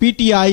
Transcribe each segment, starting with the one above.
PTI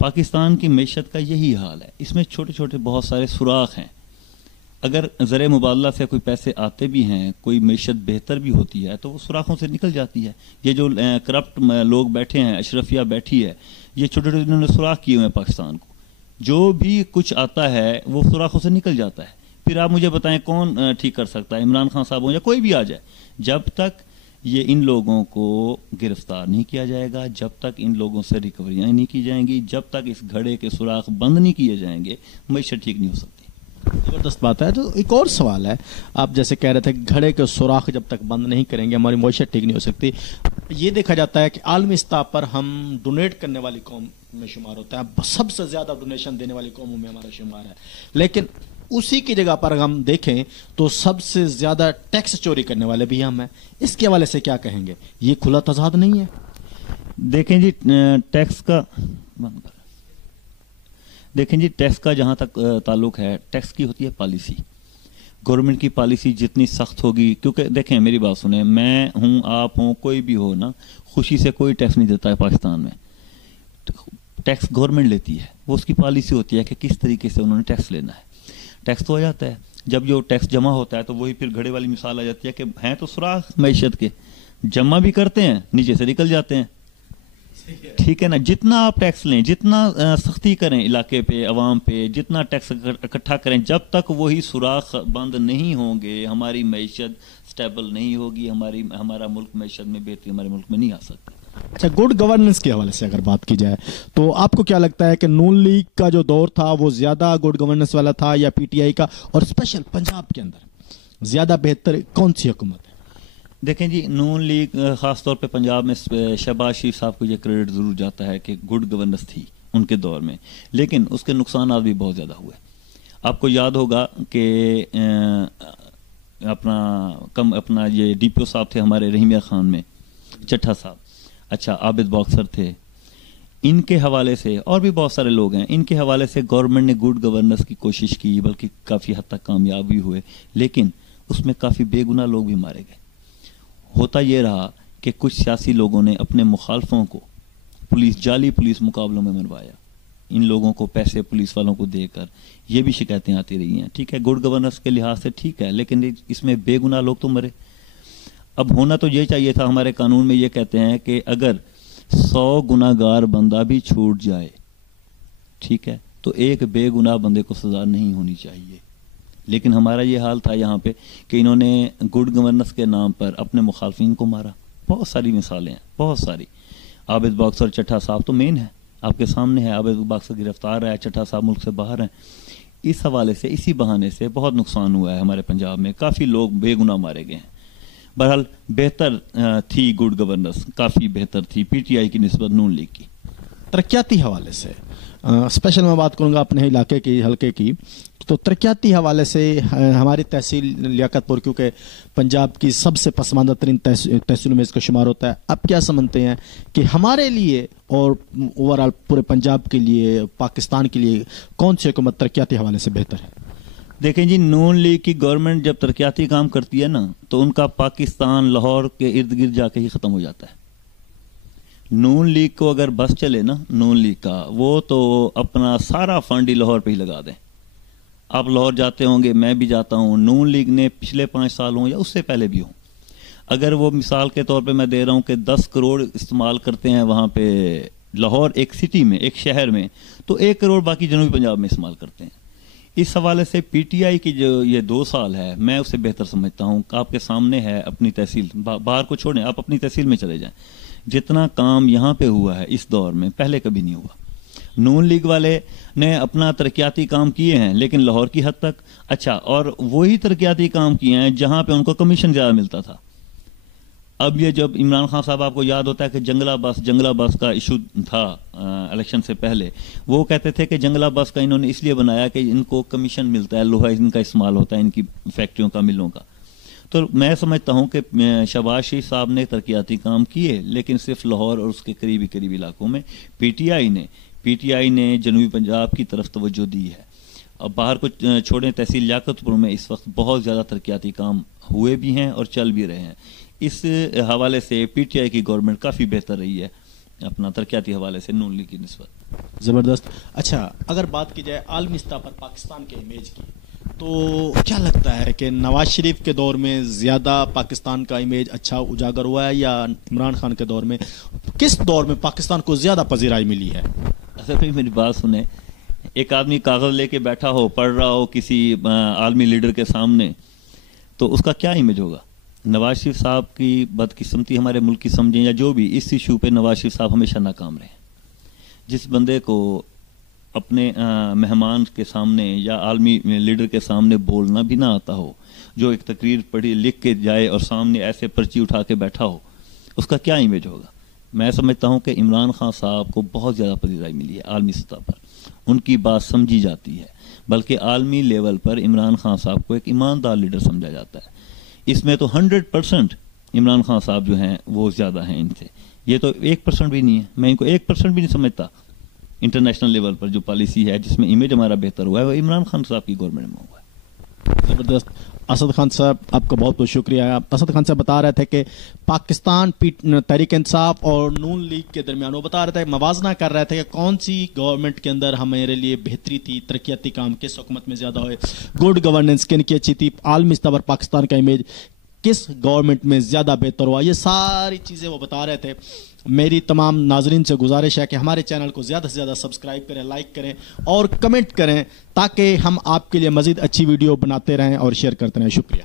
Pakistan کی معیشت کا یہی حال ہے. اس میں چھوٹے چھوٹے بہت سارے سوراخ ہیں. اگر زر مبادلہ سے کوئی پیسے آتے بھی ہیں, کوئی معیشت بہتر بھی ہوتی ہے, تو وہ سوراخوں سے نکل جاتی ہے. یہ جو کرپٹ لوگ بیٹھے ہیں, اشرفیہ بیٹھی ہے, یہ چھوٹے چھوٹے انہوں نے سوراخ کیے ہوئے ہیں پاکستان کو. جو بھی کچھ آتا ہے وہ سوراخوں سے نکل جاتا ہے. پھر آپ مجھے بتائیں کون ٹھیک کر سکتا ہے؟ عمران خان صاحب ہوں یا کوئی بھی آ جائے. جب تک یہ ان لوگوں کو گرفتار نہیں کیا جائے گا, جب تک ان لوگوں سے ریکوریاں نہیں کی جائیں گی, جب تک اس گھڑے کے سوراخ بند نہیں کیے جائیں گے, معیشت ٹھیک نہیں ہو سکتی. زبردست بات ہے. تو ایک اور سوال ہے, آپ جیسے کہہ رہے تھے گھڑے کے سوراخ جب تک بند نہیں کریں گے ہماری معیشت ٹھیک نہیں ہو سکتی. یہ دیکھا جاتا ہے کہ عالمی سطح پر ہم ڈونیٹ کرنے والی قوم میں شمار ہوتا ہے, سب سے زیادہ ڈونیشن دینے والی قوموں میں ہمارا شمار ہے. لیکن اسی کی جگہ پر ہم دیکھیں تو سب سے زیادہ ٹیکس چوری کرنے والے بھی ہم ہیں. اس کے حوالے سے کیا کہیں گے؟ یہ کھلا تضاد نہیں ہے؟ دیکھیں جی ٹیکس کا جہاں تک تعلق ہے, ٹیکس کی ہوتی ہے پالیسی. گورنمنٹ کی پالیسی جتنی سخت ہوگی, کیونکہ دیکھیں میری بات سنیں, میں ہوں, آپ ہوں, کوئی بھی ہو نا, خوشی سے کوئی ٹیکس نہیں دیتا ہے پاکستان میں. ٹیکس گورنمنٹ لیتی ہے, وہ اس کی پالیسی ہوتی ہے کہ کس طریقے سے انہوں نے ٹیکس لینا ہے. ٹیکس تو ہو جاتا ہے, جب جو ٹیکس جمع ہوتا ہے تو وہی پھر گھڑے والی مثال آ جاتی ہے کہ ہیں تو سوراخ معیشت کے, جمع بھی کرتے ہیں, نیچے سے نکل جاتے ہیں. ٹھیک ہے نا, جتنا آپ ٹیکس لیں, جتنا سختی کریں علاقے پہ, عوام پہ, جتنا ٹیکس اکٹھا کریں, جب تک وہی سوراخ بند نہیں ہوں گے ہماری معیشت سٹیبل نہیں ہوگی, ہمارا ملک معیشت میں بہتری ہمارے ملک میں نہیں آ سکتی. اچھا, گڈ گورننس کے حوالے سے اگر بات کی جائے تو آپ کو کیا لگتا ہے کہ نون لیگ کا جو دور تھا وہ زیادہ گڈ گورننس والا تھا یا پی ٹی آئی کا؟ اور اسپیشل پنجاب کے اندر زیادہ بہتر کون سی حکومت ہے؟ دیکھیں جی, نون لیگ خاص طور پہ پنجاب میں شہباز شریف صاحب کو یہ کریڈٹ ضرور جاتا ہے کہ گڈ گورننس تھی ان کے دور میں, لیکن اس کے نقصانات بھی بہت زیادہ ہوئے. آپ کو یاد ہوگا کہ اپنا یہ ڈی پی او صاحب تھے ہمارے رحیمیہ خان میں, چٹھا صاحب, اچھا عابد باکسر تھے, ان کے حوالے سے اور بھی بہت سارے لوگ ہیں, ان کے حوالے سے گورنمنٹ نے گڈ گورننس کی کوشش کی, بلکہ کافی حد تک کامیاب بھی ہوئے, لیکن اس میں کافی بے گناہ لوگ بھی مارے گئے. ہوتا یہ رہا کہ کچھ سیاسی لوگوں نے اپنے مخالفوں کو جعلی پولیس مقابلوں میں منوایا, ان لوگوں کو پیسے پولیس والوں کو دے کر. یہ بھی شکایتیں آتی رہی ہیں. ٹھیک ہے, گڈ گورننس کے لحاظ سے ٹھیک ہے, لیکن اس میں بے گناہ لوگ تو مرے. اب ہونا تو یہ چاہیے تھا, ہمارے قانون میں یہ کہتے ہیں کہ اگر 100 گناہ گار بندہ بھی چھوٹ جائے, ٹھیک ہے, تو ایک بے گناہ بندے کو سزا نہیں ہونی چاہیے. لیکن ہمارا یہ حال تھا یہاں پہ کہ انہوں نے گڈ گورننس کے نام پر اپنے مخالفین کو مارا. بہت ساری مثالیں ہیں, بہت ساری. عابد باکسر, چٹھا صاحب تو مین ہے, آپ کے سامنے ہے. عابد باکسر گرفتار ہے, چٹھا صاحب ملک سے باہر ہیں. اس حوالے سے, اسی بہانے سے بہت نقصان ہوا ہے ہمارے پنجاب میں, کافی لوگ بے گناہ مارے گئے ہیں. بہرحال بہتر تھی گڈ گورننس, کافی بہتر تھی پی ٹی آئی کی نسبت نون لیگ کی. ترقیاتی حوالے سے اسپیشل میں بات کروں گا اپنے علاقے کی, حلقے کی, تو ترقیاتی حوالے سے ہماری تحصیل لیاقت پور کیونکہ پنجاب کی سب سے پسماندہ ترین تحصیلوں میں اس کا شمار ہوتا ہے. اب کیا سمجھتے ہیں کہ ہمارے لیے اور اوورآل پورے پنجاب کے لیے, پاکستان کے لیے کون سی حکومت ترقیاتی حوالے سے بہتر ہے؟ دیکھیں جی, نون لیگ کی گورنمنٹ جب ترقیاتی کام کرتی ہے نا, تو ان کا پاکستان لاہور کے ارد گرد جا کے ہی ختم ہو جاتا ہے. نون لیگ کو اگر بس چلے نا, نون لیگ کا, وہ تو اپنا سارا فنڈ ہی لاہور پہ ہی لگا دیں. آپ لاہور جاتے ہوں گے, میں بھی جاتا ہوں, نون لیگ نے پچھلے 5 سال ہوں یا اس سے پہلے بھی ہوں, اگر وہ مثال کے طور پہ میں دے رہا ہوں کہ 10 کروڑ استعمال کرتے ہیں وہاں پہ لاہور ایک سٹی میں, ایک شہر میں, تو 1 کروڑ باقی جنوبی پنجاب میں استعمال کرتے ہیں. اس حوالے سے پی ٹی آئی کی جو یہ 2 سال ہے, میں اسے بہتر سمجھتا ہوں. آپ کے سامنے ہے اپنی تحصیل, باہر کو چھوڑیں, آپ اپنی تحصیل میں چلے جائیں. جتنا کام یہاں پہ ہوا ہے اس دور میں پہلے کبھی نہیں ہوا. نون لیگ والے نے اپنا ترقیاتی کام کیے ہیں, لیکن لاہور کی حد تک. اچھا, اور وہی ترقیاتی کام کیے ہیں جہاں پہ ان کو کمیشن زیادہ ملتا تھا. اب یہ جب عمران خان صاحب, آپ کو یاد ہوتا ہے کہ جنگلہ بس کا ایشو تھا الیکشن سے پہلے, وہ کہتے تھے کہ جنگلہ بس کا انہوں نے اس لیے بنایا کہ ان کو کمیشن ملتا ہے, لوہا ان کا استعمال ہوتا ہے ان کی فیکٹریوں کا, ملوں کا. تو میں سمجھتا ہوں کہ شہباز شریف صاحب نے ترقیاتی کام کیے, لیکن صرف لاہور اور اس کے قریبی علاقوں میں. پی ٹی آئی نے جنوبی پنجاب کی طرف توجہ دی ہے. اب باہر کو چھوڑیں, تحصیل لیاقت پور میں اس وقت بہت زیادہ ترقیاتی کام ہوئے بھی ہیں اور چل بھی رہے ہیں. اس حوالے سے پی ٹی آئی کی گورنمنٹ کافی بہتر رہی ہے اپنا ترقیاتی حوالے سے نون لیگ کی نسبت. زبردست. اچھا اگر بات کی جائے عالمی سطح پر پاکستان کے امیج کی تو کیا لگتا ہے کہ نواز شریف کے دور میں زیادہ پاکستان کا امیج اچھا اجاگر ہوا ہے یا عمران خان کے دور میں؟ کس دور میں پاکستان کو زیادہ پذیرائی ملی ہے؟ اصل میں میری بات سنیں, ایک آدمی کاغذ لے کے بیٹھا ہو, پڑھ رہا ہو کسی عالمی لیڈر کے سامنے, تو اس کا کیا امیج ہوگا؟ نواز شریف صاحب کی بدقسمتی ہمارے ملک کی سمجھیں یا جو بھی, اس ایشو پہ نواز شریف صاحب ہمیشہ ناکام رہے. جس بندے کو اپنے مہمان کے سامنے یا عالمی لیڈر کے سامنے بولنا بھی نہ آتا ہو, جو ایک تقریر پڑھی لکھ کے جائے اور سامنے ایسے پرچی اٹھا کے بیٹھا ہو, اس کا کیا امیج ہوگا؟ میں سمجھتا ہوں کہ عمران خان صاحب کو بہت زیادہ پذیرائی ملی ہے عالمی سطح پر, ان کی بات سمجھی جاتی ہے, بلکہ عالمی لیول پر عمران خان صاحب کو ایک ایماندار لیڈر سمجھا جاتا ہے. اس میں تو 100% عمران خان صاحب جو ہیں وہ زیادہ ہیں ان سے, یہ تو 1% بھی نہیں ہے. میں ان کو 1% بھی نہیں سمجھتا. انٹرنیشنل لیول پر جو پالیسی ہے جس میں امیج ہمارا بہتر ہوا ہے وہ عمران خان صاحب کی گورنمنٹ میں ہوا ہے. زبردست. اسد خان صاحب آپ کا بہت بہت شکریہ. اسد خان صاحب بتا رہے تھے کہ پاکستان تحریک انصاف اور نون لیگ کے درمیان, وہ بتا رہے تھے, موازنہ کر رہے تھے کہ کون سی گورنمنٹ کے اندر ہمارے لیے بہتری تھی, ترقیاتی کام کس حکومت میں زیادہ ہوئے, گڈ گورننس کن کی اچھی تھی, عالمی سطح پر پاکستان کا امیج کس گورنمنٹ میں زیادہ بہتر ہوا. یہ ساری چیزیں وہ بتا رہے تھے. میری تمام ناظرین سے گزارش ہے کہ ہمارے چینل کو زیادہ سے زیادہ سبسکرائب کریں, لائک کریں اور کمنٹ کریں تاکہ ہم آپ کے لیے مزید اچھی ویڈیو بناتے رہیں اور شیئر کرتے رہیں. شکریہ.